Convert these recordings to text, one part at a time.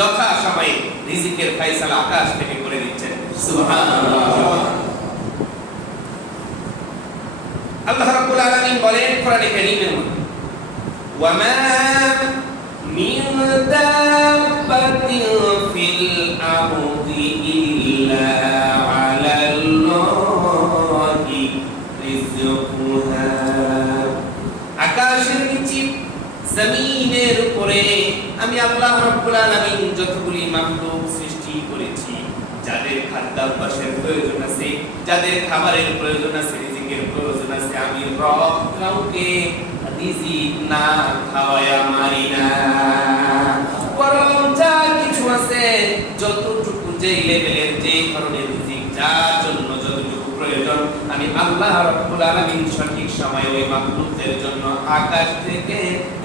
যথা সময়ে রিজিকের ফাইসাল আকাশ থেকে করে দিচ্ছেন। আল্লাহ রাব্বুল আলামিন বলেন কোরআনে মিন দাব্বাতিন ফিল আরদি ইল্লা আলাল্লাহি রিজকুহা আকাশের নিচে জমিনের উপরে আমি আল্লাহ রাব্বুল আলামিন যতগুলি মাখলুক সৃষ্টি করেছি, যাদের খাদ্যাভ্যাসের প্রয়োজন আছে, যাদের খাবারের প্রয়োজন আছে, রিজিকের প্রয়োজন আছে, আমি রব কাউকে রিজিক না খাওয়ায়া মারি না। বরং যা কিছু আছে, যতটুকু যে লেভেলের যে ধরনের রিজিক, যার জন্য যতটুকু প্রয়োজন। আমি আল্লাহ রাব্বুল আলামিন সঠিক সময়ে ওই মাখলুকদের জন্য আকাশ থেকে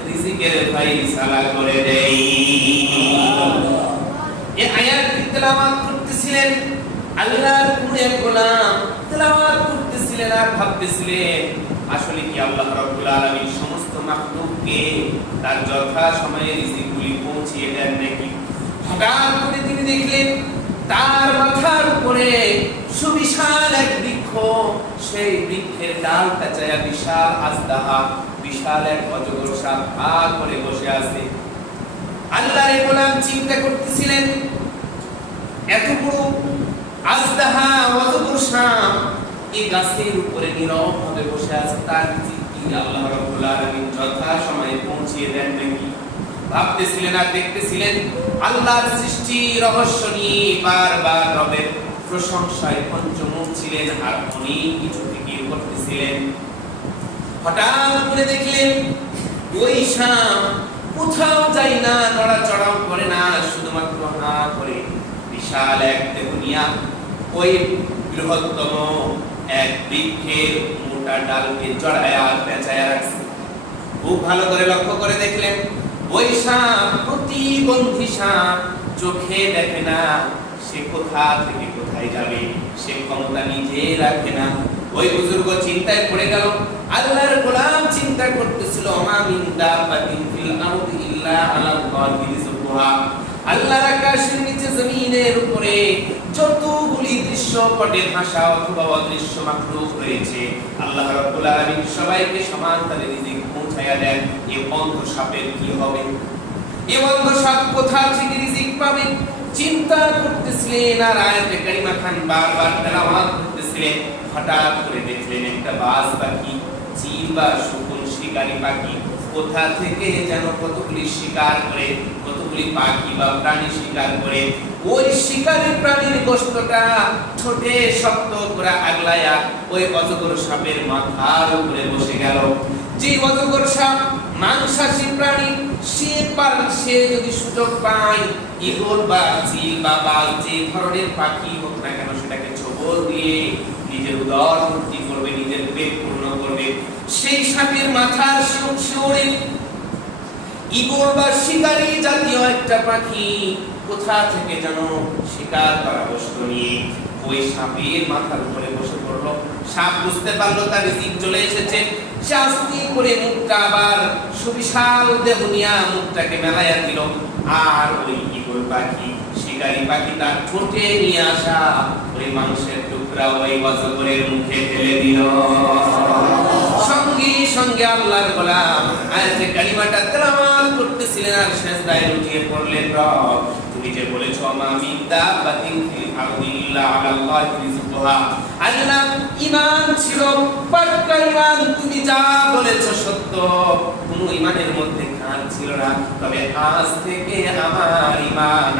রিজিকের ফাইসালা করে দেই। এই আয়াতটি তেলাওয়াত করতেছিলেন? আল্লাহর এক গোলাম তেলাওয়াত করতেছিলেন আর ভাবতেছিলেন, আসলে কি আল্লাহ রাব্বুল আলামিন সমস্ত মাখলুককে তার যথা সময়ে রিজিকগুলি পৌঁছিয়ে দেন নাকি? হঠাৎ করে তিনি দেখলেন, তার মাথার উপরে সুবিশাল এক সেই বৃক্ষের ডাল কাচায়া বিশাল আজদাহা, বিশাল এক অজগর সাপ হা করে বসে আছে। আল্লাহর গোলাম চিন্তা করতেছিলেন, এত বড় আজদাহা, অজগর সাপ এই গাছের উপরে নীরবভাবে বসে আছে, তার কি আল্লাহ রাব্বুল আলামিন যথা সময়ে পৌঁছিয়ে দেন নাকি? ভাবতেছিলেন আর দেখতেছিলেন, আল্লাহর সৃষ্টি রহস্য নিয়ে বারবার রবের প্রশংসায় পঞ্চমুখ ছিলেন আর অনেক কিছু ফিকির করতেছিলেন। হঠাৎ করে দেখলেন, ওই সাপ কোথাও যাই না, নড়াচড়াও করে না, শুধুমাত্র হা করে বিশাল এক দেহুনিয়া। ওই বৃহত্তম এক বৃক্ষের মোটা ডালকে জড়ায়া পেঁচায়া রাখছে। খুব ভালো করে লক্ষ্য করে দেখলেন, ওই সাপ প্রতিবন্ধী সাপ চোখে দেখে না, সে কোথা থেকে কোথায় যাবে সে ক্ষমতা নিজে রাখে না। ওই বুজুর্গ চিন্তায় পড়ে গেল, আল্লাহর গোলাম চিন্তা করতেছিল মা মিন দাবাতিন ফিল আরদি ইল্লা আলাল্লাহি রিজকুহা আল্লাহর আকাশের নিচে জমিনের উপরে যতগুলি দৃশ্যপটে ভাষা অথবা অদৃশ্য মাখলুক রয়েছে, আল্লাহ রাব্বুল আলামিন সবাইকে সমান তালে রিজিক পৌঁছায়া দেন এই অন্ধ সাপের কি হবে? এই অন্ধ সাপ কোথা থেকে রিজিক পাবে? চিন্তা করতেছিলেন আর আয়াতে কারিমা খান বারবার তেলাওয়াত করতেছিলেন হঠাৎ করে দেখলেন একটা বাস পাখি চিল বা শকুন শিকারী পাখি, কোথা থেকে যেন কতগুলি শিকার করে, কতগুলি পাখি বা প্রাণী শিকার করে, ওই শিকারী প্রাণীর গোস্তটা ছোটে শক্ত করে আগলায়া ওই অজগর সাপের মাথার উপরে বসে গেল। যে অজগর সাপ মাংসাশী প্রাণী, সে পার সে যদি সুযোগ পায় ইগল বা চিল বা বাল, যে ধরনের পাখি হোক না কেন সেটাকে ছবল দিয়ে নিজের উদর ভর্তি করবে, নিজের পেট পূর্ণ করবে। সেই সাপের মাথার শিওরে ইগল বা শিকারী জাতীয় একটা পাখি কোথা থেকে যেন শিকার করা বস্তু নিয়ে ওই সাপের মাথার উপরে বসে পড়ল। সাপ বুঝতে পারল তার রিজিক চলে এসেছে। সে আস্তে করে মুখটা আবার সুবিশাল দেহনিয়া মুখটাকে মেলাইয়া দিল। আর ওই ইগল পাখি, শিকারী পাখি তার ঠোঁটে নিয়ে আসা ওই মাংসের টুকরা ওই অজগরের মুখে ফেলে দিল। সঙ্গে সঙ্গে আল্লাহর গোলাম আয়াতে কালিমাটা তেলাওয়াত করতেছিলেন আর সেজদায় লুটিয়ে পড়লেন রব। তুমি যে বলেছ, আমা আল্লাহ ঈমান ছিল পাক্কা ঈমান, তুমি যা বলেছ সত্য, কোনো ঈমানের মধ্যে খান ছিল না। তবে আজ থেকে আমার ঈমান